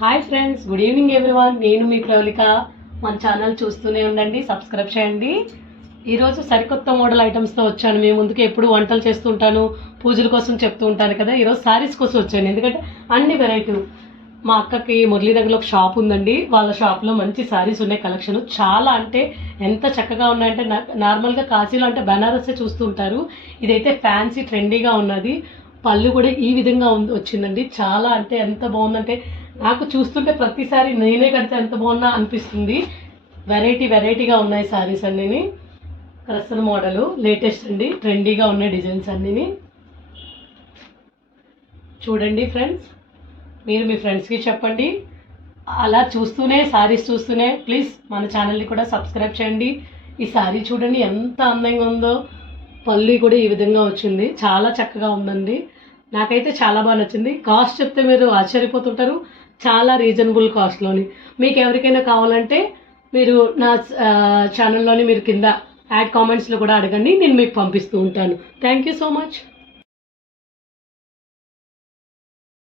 Hi friends, good evening everyone. నేను మీ ప్రవళిక. మన channel చూస్తూనే ఉండండి, సబ్స్క్రైబ్ చేయండి. ఈరోజు సరికొత్త మోడల్ ఐటమ్స్తో వచ్చాను. మేము ముందుకు ఎప్పుడు వంటలు చేస్తూ ఉంటాను, పూజల కోసం చెప్తూ ఉంటాను కదా. ఈరోజు శారీస్ కోసం వచ్చాను, ఎందుకంటే అన్ని వెరైటీలు. మా అక్కకి మురళీనగర్లో ఒక షాప్ ఉందండి. వాళ్ళ షాప్లో మంచి శారీస్ ఉన్నాయి, కలెక్షన్ చాలా అంటే ఎంత చక్కగా ఉన్నాయంటే, నార్మల్గా కాశీలో అంటే బనారసే చూస్తూ ఉంటారు. ఇదైతే ఫ్యాన్సీ ట్రెండీగా ఉన్నది. పళ్ళు కూడా ఈ విధంగా వచ్చిందండి. చాలా అంటే ఎంత బాగుందంటే, నాకు చూస్తుంటే ప్రతిసారి నేనే కడితే ఎంత బాగున్నా అనిపిస్తుంది. వెరైటీగా ఉన్నాయి శారీస్ అన్నీ. క్రసన్ మోడలు లేటెస్ట్ అండి, ట్రెండీగా ఉన్నాయి డిజైన్స్ అన్నీ. చూడండి ఫ్రెండ్స్, మీరు మీ ఫ్రెండ్స్కి చెప్పండి. అలా చూస్తూనే శారీస్ చూస్తూనే ప్లీజ్ మన ఛానల్ని కూడా సబ్స్క్రైబ్ చేయండి. ఈ శారీ చూడండి ఎంత అందంగా ఉందో. పళ్ళు కూడా ఈ విధంగా వచ్చింది, చాలా చక్కగా ఉందండి. నాకైతే చాలా బాగా నచ్చింది. కాస్ట్ చెప్తే మీరు ఆశ్చర్యపోతుంటారు, చాలా రీజనబుల్ కాస్ట్లోని. మీకు ఎవరికైనా కావాలంటే మీరు నా ఛానల్లోని మీరు కింద యాడ్ కామెంట్స్లో కూడా అడగండి, నేను మీకు పంపిస్తూ ఉంటాను. Thank you so much.